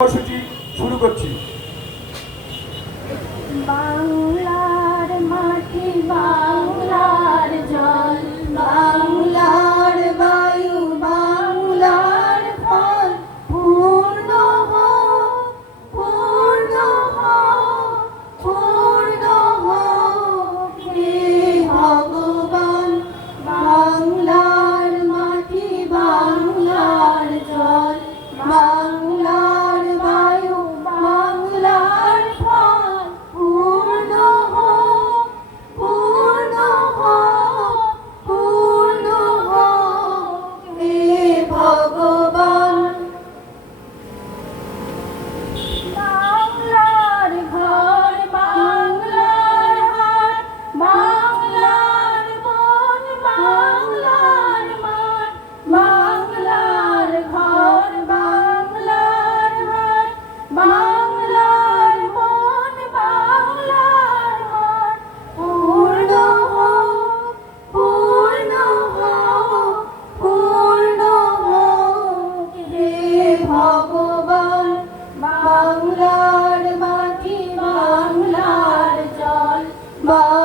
কর্মসূচি শুরু করছি। Bye.